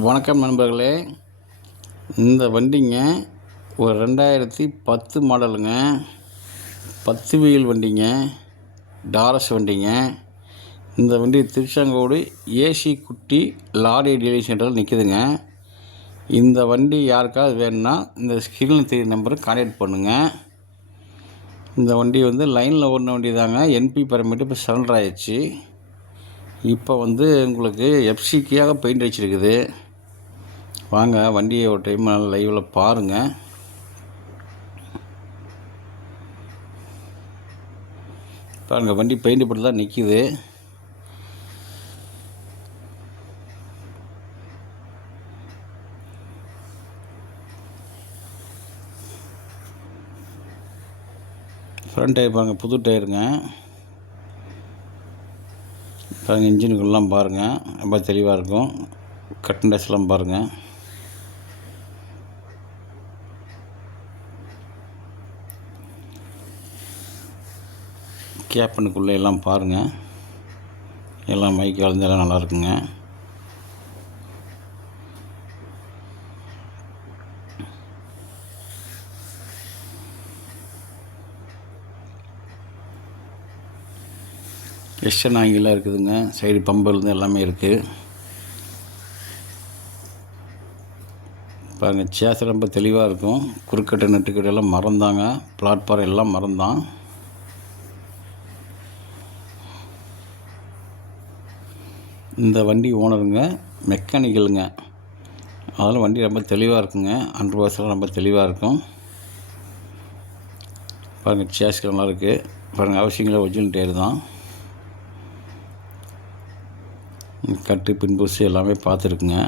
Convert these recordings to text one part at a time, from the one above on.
வணக்கம் நண்பர்களே. இந்த வண்டிங்க ஒரு 2010 மாடலுங்க. 10 வீல் வண்டிங்க, டாரஸ் வண்டிங்க. இந்த வண்டி திருச்செங்கோடு ஏசி குட்டி லாரி டீலர் சென்டரில் நிற்கிதுங்க. இந்த வண்டி யாருக்காவது வேணும்னா இந்த ஸ்க்ரீனில் தெரிய நம்பருக்கு கான்டாக்ட் பண்ணுங்கள். இந்த வண்டி லைனில் ஓடின வண்டி தாங்க. என்பி பர்மிட்டு இப்போ சரண்டர் ஆயிடுச்சு. இப்போ உங்களுக்கு எஃப்சிக்காக பெயிண்ட் அடிச்சிருக்குது. வாங்க வண்டியை ஒரு டைம் நல்லா லைவில் பாருங்கள். பாருங்கள், வண்டி பெயிண்ட் போட்டு தான் நிற்கிது. ஃப்ரண்ட் டயர் பாருங்கள், புது டயருங்க. பாருங்கள், இன்ஜினுக்குள்ளலாம் பாருங்கள், ரொம்ப தெளிவாக இருக்கும். கட்டன் டஸ்ட்லாம் பாருங்கள். கேப்பனுக்குள்ளே எல்லாம் பாருங்கள், எல்லாம் மைக் கலந்து எல்லாம் நல்லாயிருக்குங்க. எஸ்டன் ஆங்கிலாம் இருக்குதுங்க. சைடு பம்பர்லேருந்து எல்லாமே இருக்குது. பாருங்கள், சேஸ் ரொம்ப தெளிவாக இருக்கும். குறுக்கட்டை நெட்டுக்கட்டை எல்லாம் மறந்தாங்க. பிளாட்ஃபார்ம் எல்லாம் மறந்தான். இந்த வண்டி ஓனருங்க மெக்கானிக்கலுங்க. அதனால் வண்டி ரொம்ப தெளிவாக இருக்குங்க. அண்டர் பாக்ஸ்லாம் ரொம்ப தெளிவாக இருக்கும். பாருங்கள், சேஸ் நல்லா இருக்குது. பாருங்கள், ஹவுசிங்கில் ஒரிஜினல் டயர் தான். கட்டு பின்பூசி எல்லாமே பார்த்துருக்குங்க.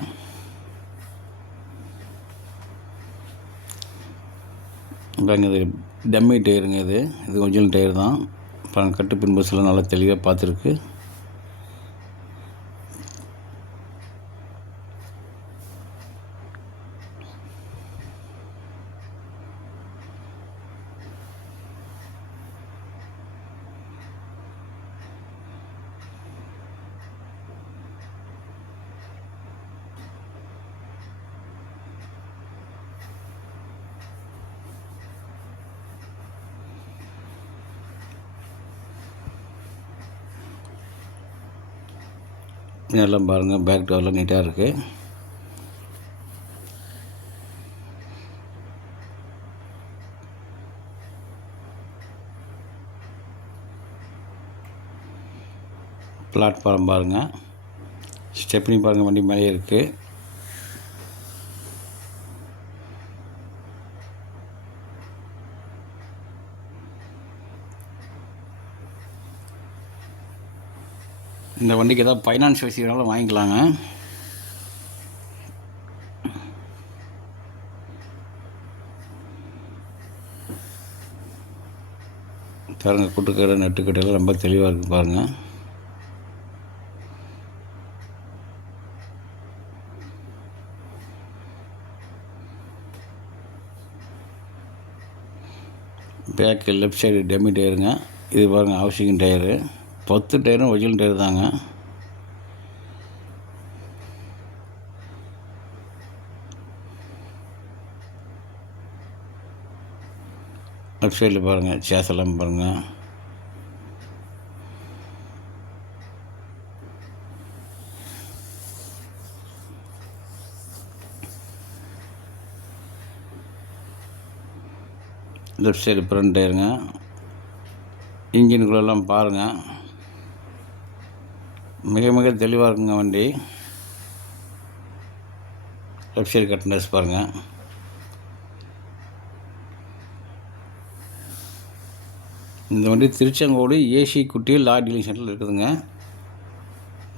பாருங்கள், இது டம்மி டயருங்க. இது ஒரிஜினல் டயர் தான். பாருங்கள், கட்டு பின்பூசிலாம் நல்லா தெளிவாக பார்த்துருக்கு. எல்லாம் பாருங்கள், பேக் டோர்லாம் நீட்டாக இருக்குது. பிளாட்ஃபார்ம் பாருங்கள், ஸ்டெப்னி பாருங்கள், வண்டி மேலே இருக்குது. இந்த வண்டிக்கு ஏதாவது ஃபைனான்ஸ் வசதினாலும் வாங்கிக்கலாங்க. பாருங்கள், குட்டுக்கடை நெட்டுக்கடையெல்லாம் ரொம்ப தெளிவாக இருக்குது. பாருங்கள், பேக்கு லெஃப்ட் சைடு டெமி டயருங்க. இது பாருங்கள், ஹவுசிங் டயரு. 10 டயரும் ஒரிஜினல் டயர் தாங்க. லெஃப்ட் சைடில் பாருங்கள், சேஸ் எல்லாம் பாருங்கள். லெஃப்ட் சைடு ஃப்ரண்ட் டயருங்க. இன்ஜினுக்குள்ளெல்லாம் பாருங்கள், மிக மிக தெளிவாக இருக்குங்க வண்டி. லெஃப்ட் சைடு கட்டன் டஸ்ட் பாருங்கள். இந்த வண்டி திருச்செங்கோடு ஏசி குட்டி லாரி டீலர் சென்டரில் இருக்குதுங்க.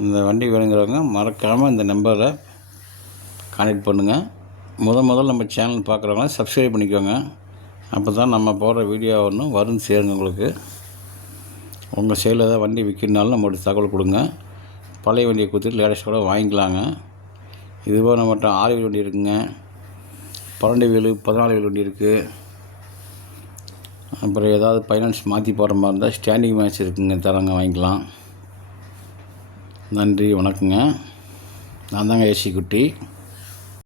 இந்த வண்டி வேணுங்கிறவங்க மறக்காமல் இந்த நம்பரை கான்டாக்ட் பண்ணுங்கள். முதல்ல நம்ம சேனல் பார்க்குறவங்க சப்ஸ்கிரைப் பண்ணிக்கோங்க. அப்போ தான் நம்ம போடுற வீடியோ ஒன்று வரும் சேருங்க. உங்களுக்கு உங்கள் சைடில் ஏதாவது வண்டி விற்கிறனாலும் நம்மளுடைய தகவல் கொடுங்க. பழைய வண்டியை கொடுத்துட்டு லேட்டஸ்ட் கூட வாங்கிக்கலாங்க. இதுபோல் நம்மகிட்ட 6 வீல் வண்டி இருக்குங்க, 12 வீல் 14 வீல் வண்டி இருக்குது. அப்புறம் ஏதாவது ஃபைனான்ஸ் மாற்றி போகிற மாதிரி இருந்தால் ஸ்டாண்டிங் மேட்ச் இருக்குங்க, தரங்க, வாங்கிக்கலாம். நன்றி, வணக்கங்க. நான் தாங்க ஏசி குட்டி.